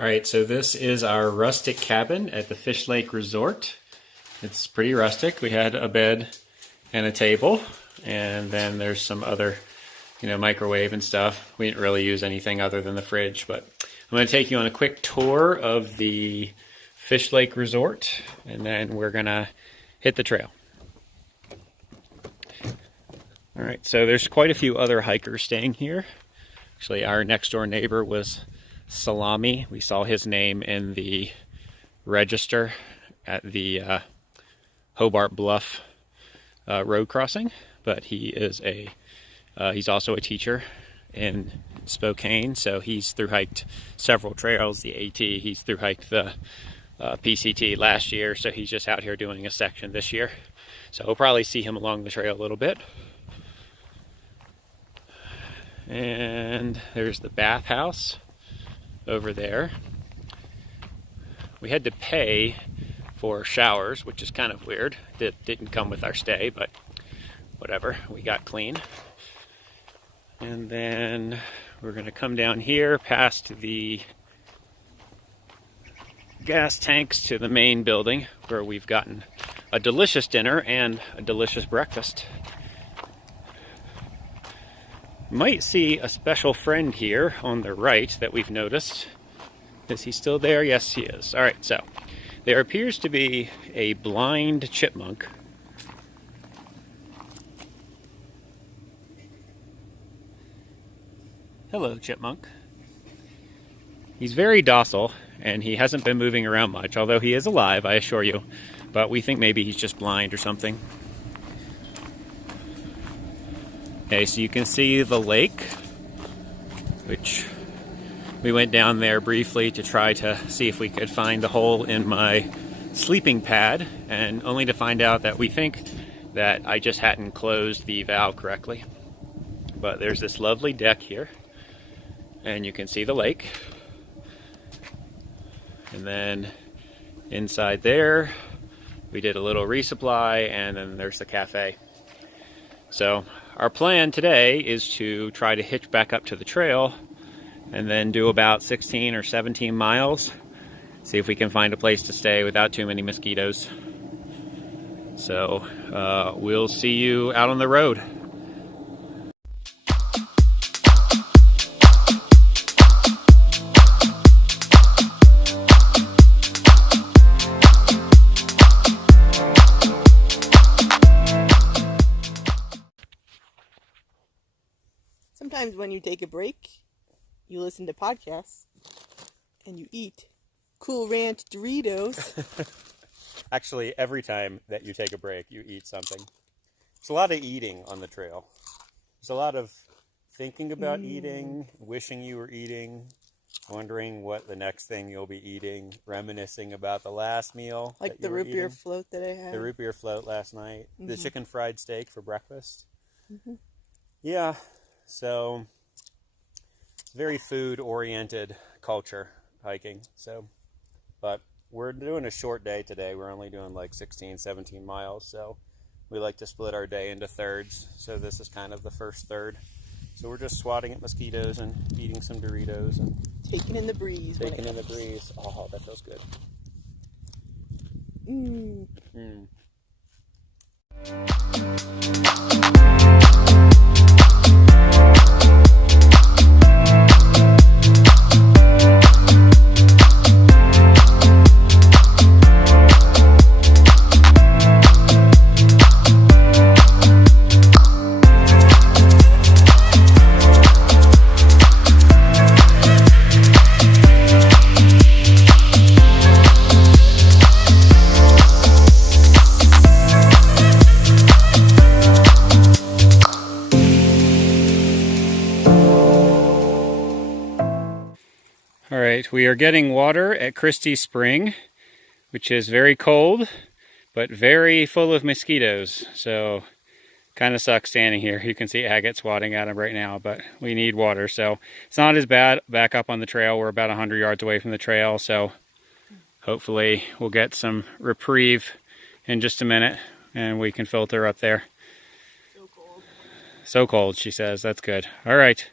All right, so this is our rustic cabin at the Fish Lake Resort. It's pretty rustic. We had a bed and a table, and then there's some other, microwave and stuff. We didn't really use anything other than the fridge, but I'm going to take you on a quick tour of the Fish Lake Resort, and then we're going to hit the trail. All right, so there's quite a few other hikers staying here. Actually, our next door neighbor was Salami. We saw his name in the register at the Hobart Bluff road crossing, but he's also a teacher in Spokane, so he's through hiked several trails. The AT, he's through hiked the PCT last year, so he's just out here doing a section this year. So we'll probably see him along the trail a little bit. And there's the bathhouse over there. We had to pay for showers, which is kind of weird. That didn't come with our stay, but whatever, we got clean. And then we're gonna come down here past the gas tanks to the main building, where we've gotten a delicious dinner and a delicious breakfast. Might see a special friend here on the right that we've noticed. Is he still there? Yes, he is. All right, so there appears to be a blind chipmunk. Hello, chipmunk. He's very docile, and he hasn't been moving around much, although he is alive, I assure you. But we think maybe he's just blind or something. Okay, so you can see the lake, which we went down there briefly to try to see if we could find the hole in my sleeping pad, and only to find out that we think that I just hadn't closed the valve correctly. But there's this lovely deck here, and you can see the lake. And then inside there, we did a little resupply, and then there's the cafe. So our plan today is to try to hitch back up to the trail and then do about 16 or 17 miles. See if we can find a place to stay without too many mosquitoes. So we'll see you out on the road. Sometimes when you take a break, you listen to podcasts and you eat Cool Ranch Doritos. Actually, every time that you take a break, you eat something. There's a lot of eating on the trail. There's a lot of thinking about eating, wishing you were eating, wondering what the next thing you'll be eating, reminiscing about the last meal. Like the root beer float that I had. The root beer float last night. The chicken fried steak for breakfast. Yeah. So it's very food-oriented culture, hiking. But we're doing a short day today. We're only doing like 16, 17 miles. So we like to split our day into thirds. So this is kind of the first third. So we're just swatting at mosquitoes and eating some Doritos and taking in the breeze. Taking in the breeze. Oh, that feels good. All right, we are getting water at Christie Spring, which is very cold, but very full of mosquitoes. So kind of sucks standing here. You can see Agate swatting at them right now, but we need water. So it's not as bad back up on the trail. We're about 100 yards away from the trail. So hopefully we'll get some reprieve in just a minute and we can filter up there. So cold. So cold, she says. That's good. All right.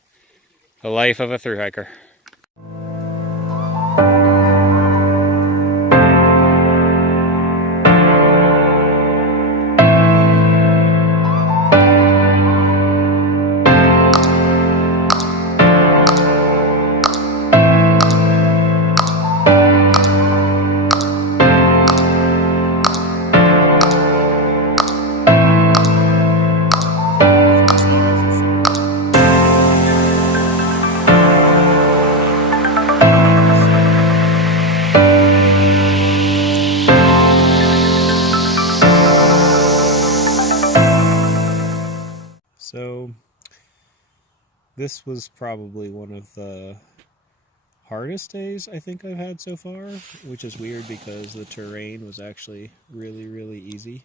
The life of a thru hiker. So this was probably one of the hardest days I think I've had so far, which is weird because the terrain was actually really, really easy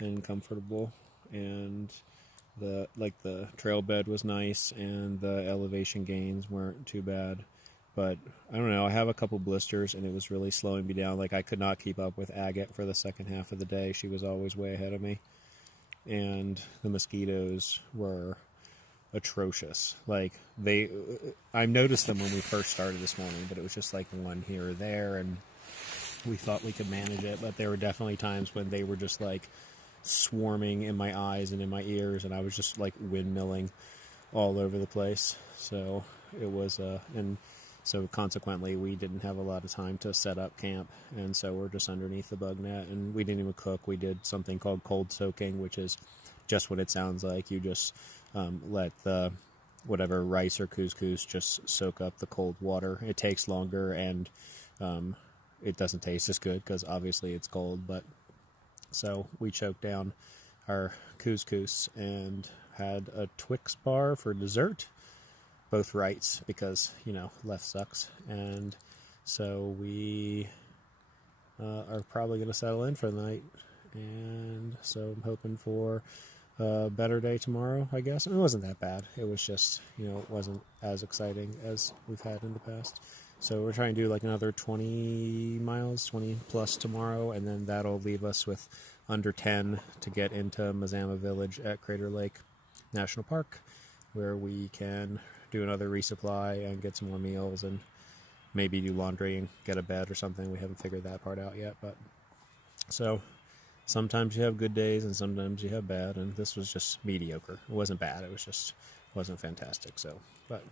and comfortable, and the trail bed was nice and the elevation gains weren't too bad. But I don't know, I have a couple blisters and it was really slowing me down. Like, I could not keep up with Agate for the second half of the day. She was always way ahead of me. And the mosquitoes were atrocious. Like, I noticed them when we first started this morning, but it was just like one here or there, and we thought we could manage it. But there were definitely times when they were just like swarming in my eyes and in my ears, and I was just like windmilling all over the place. So it was and so consequently we didn't have a lot of time to set up camp, and so we're just underneath the bug net, and we didn't even cook. We did something called cold soaking, which is just what it sounds like. You just let the whatever rice or couscous just soak up the cold water. It takes longer, and it doesn't taste as good because obviously it's cold. But so we choked down our couscous and had a Twix bar for dessert, both rights, because left sucks. And so we are probably going to settle in for the night, and so I'm hoping for a better day tomorrow, I guess. And it wasn't that bad. It was just, it wasn't as exciting as we've had in the past. So we're trying to do like another 20 miles, 20 plus tomorrow, and then that'll leave us with under 10 to get into Mazama Village at Crater Lake National Park, where we can do another resupply and get some more meals and maybe do laundry and get a bed or something. We haven't figured that part out yet, but so sometimes you have good days and sometimes you have bad, and this was just mediocre. It wasn't bad, it was just wasn't fantastic. So, but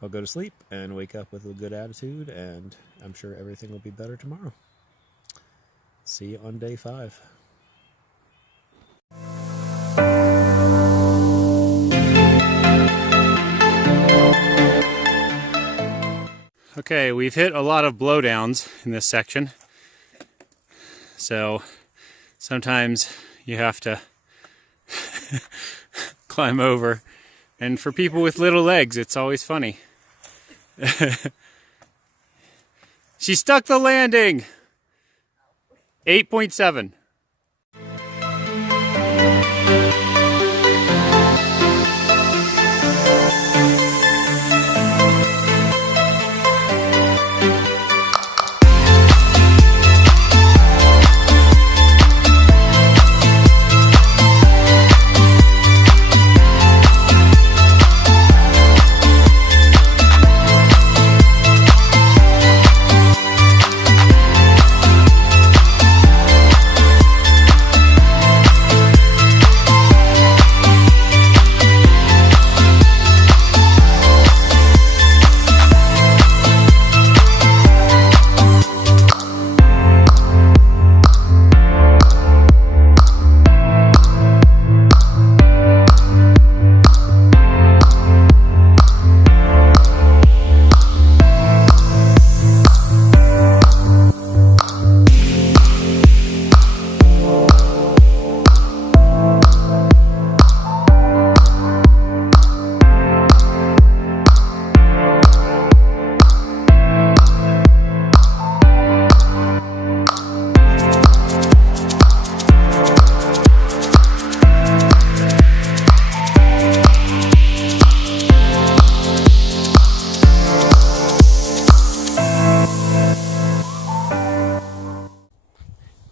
I'll go to sleep and wake up with a good attitude, and I'm sure everything will be better tomorrow. See you on day 5. Okay, we've hit a lot of blowdowns in this section. So sometimes you have to climb over. And for people with little legs, it's always funny. She stuck the landing! 8.7.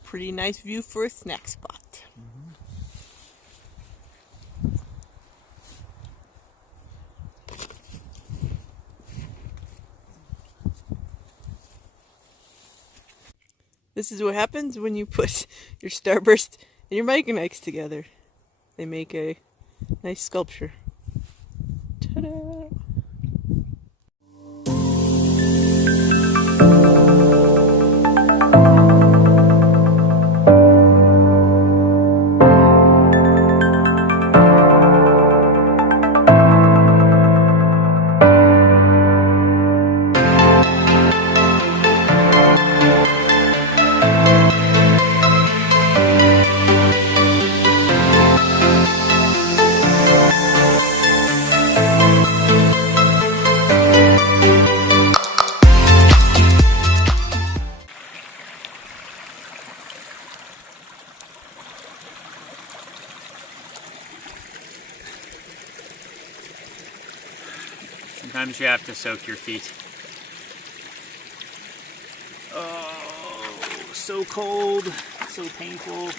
Pretty nice view for a snack spot. This is what happens when you put your Starburst and your Micronix together. They make a nice sculpture. Ta-da! Sometimes you have to soak your feet. Oh, so cold, so painful,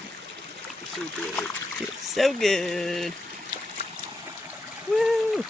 so good. It's so good. Woo!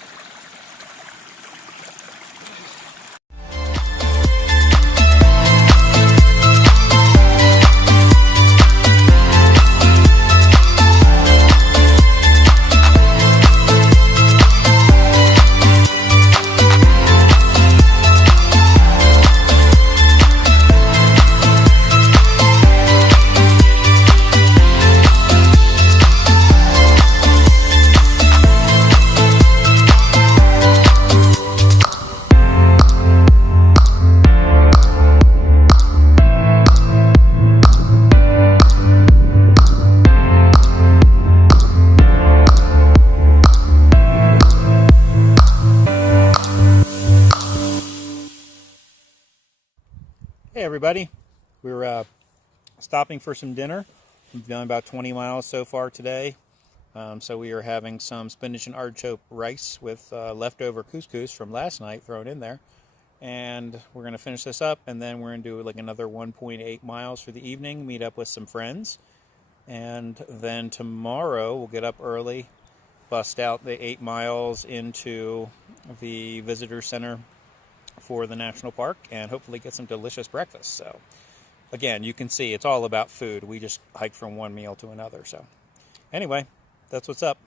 Hey everybody, we're stopping for some dinner. We've done about 20 miles so far today. So we are having some spinach and artichoke rice with leftover couscous from last night thrown in there. And we're going to finish this up, and then we're going to do like another 1.8 miles for the evening, meet up with some friends. And then tomorrow we'll get up early, bust out the 8 miles into the visitor center for the national park, and hopefully get some delicious breakfast. So again, you can see it's all about food. We just hike from one meal to another. So anyway, that's what's up.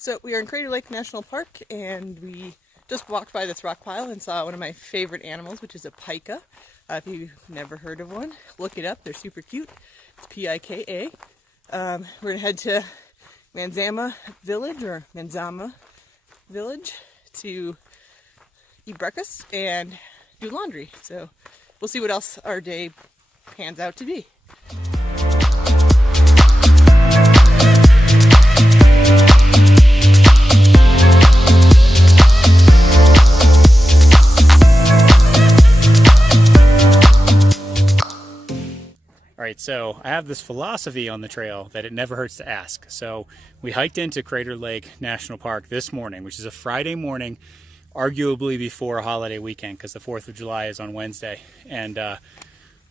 So we are in Crater Lake National Park, and we just walked by this rock pile and saw one of my favorite animals, which is a pika. If you've never heard of one, look it up. They're super cute. It's P-I-K-A. We're going to head to Manzama Village to eat breakfast and do laundry. So we'll see what else our day pans out to be. All right, so I have this philosophy on the trail that it never hurts to ask. So we hiked into Crater Lake National Park this morning, which is a Friday morning, arguably before a holiday weekend, because the 4th of July is on Wednesday. And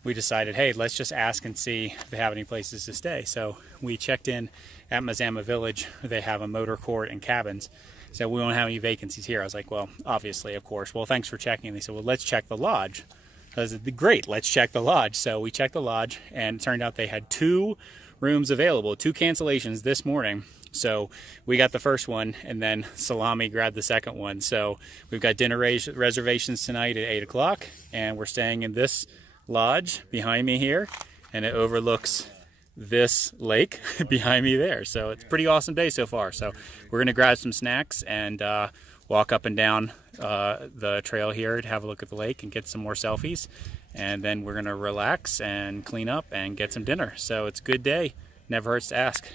we decided, hey, let's just ask and see if they have any places to stay. So we checked in at Mazama Village. They have a motor court and cabins. So we don't have any vacancies here. I was like, well, obviously, of course. Well, thanks for checking. And they said, well, let's check the lodge. I said, great, let's check the lodge. So we checked the lodge, and it turned out they had 2 rooms available, 2 cancellations this morning. So we got the first one, and then Salami grabbed the second one. So we've got dinner reservations tonight at 8 o'clock, and we're staying in this lodge behind me here, and it overlooks this lake behind me there. So it's a pretty awesome day so far. So we're going to grab some snacks and walk up and down the trail here to have a look at the lake and get some more selfies, and then we're gonna relax and clean up and get some dinner. So it's a good day, never hurts to ask.